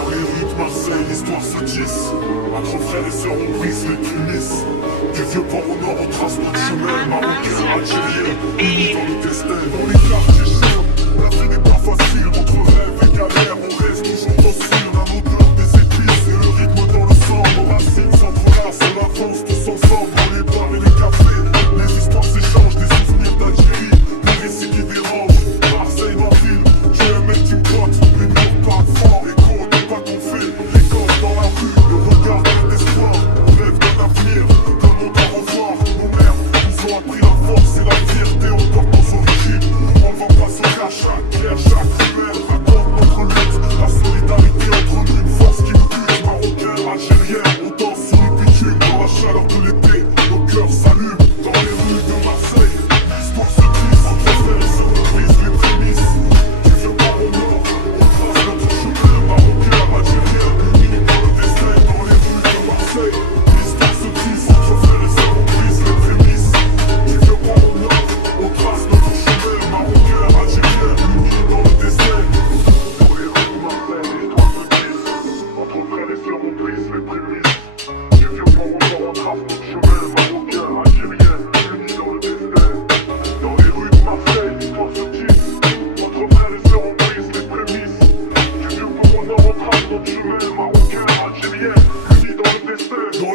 Dans les rues de Marseille, l'histoire se tisse. Entre frères et sœurs, on brise les prémices. Du vieux port au nord, on trace notre chemin. Marocain, algérien, unis dans le destin. Dans les quartiers chauds, la vie n'est pas facile. Entre rêve et galère, on reste toujours docile. La l'odeur des épices et le rythme dans le sang. Nos racines s'entrelacent, on avance tous ensemble. Dans les bars et les cafés, les histoires s'échangent. Des souvenirs d'Algérie, les récits qui dérangent. Marseille, ma ville, j'ai un mec qui me pote. Les murs parlent fort, écho, n'est pas qu'on fait. Les gosses dans la rue, le regard plein d'espoir. On rêve d'un avenir, d'un monde à revoir. Nos mères nous ont appris la force et la fierté. On porte nos origines, on vend pas se cache. Chaque pierre, chaque ruelle raconte notre lutte. La solidarité entre nous, une force qui nous bute. Marocains, Algériens, on danse sur le bitume. Dans la chaleur de l'été, nos cœurs s'allument. Dans les rues de Marseille, l'histoire se glisse. Entre frères et sœurs, on brise les prémices. Du vieux port au nord, on trace notre chemin. Marocains, Algériens, unis dans le destin. Dans les rues de Marseille, l'histoire se glisse. Entre frères et sœurs, on brise les prémices. Du vieux port au nord, on trace notre chemin. Marocains, Algériens, unis dans le destin. Dans les rues de Marseille, l'histoire se glisse. Entre frères et sœurs, on brise les prémices. Du vieux port au nord, on trace notre chemin. Marocains, Algériens, unis dans le destin. Dans les rues de Marseille, l'histoire se tisse. Entre frères et sœurs, on brise les prémices. Du vieux port au nord, on trace notre chemin. Marocains, Algériens, unis dans le destin. Dans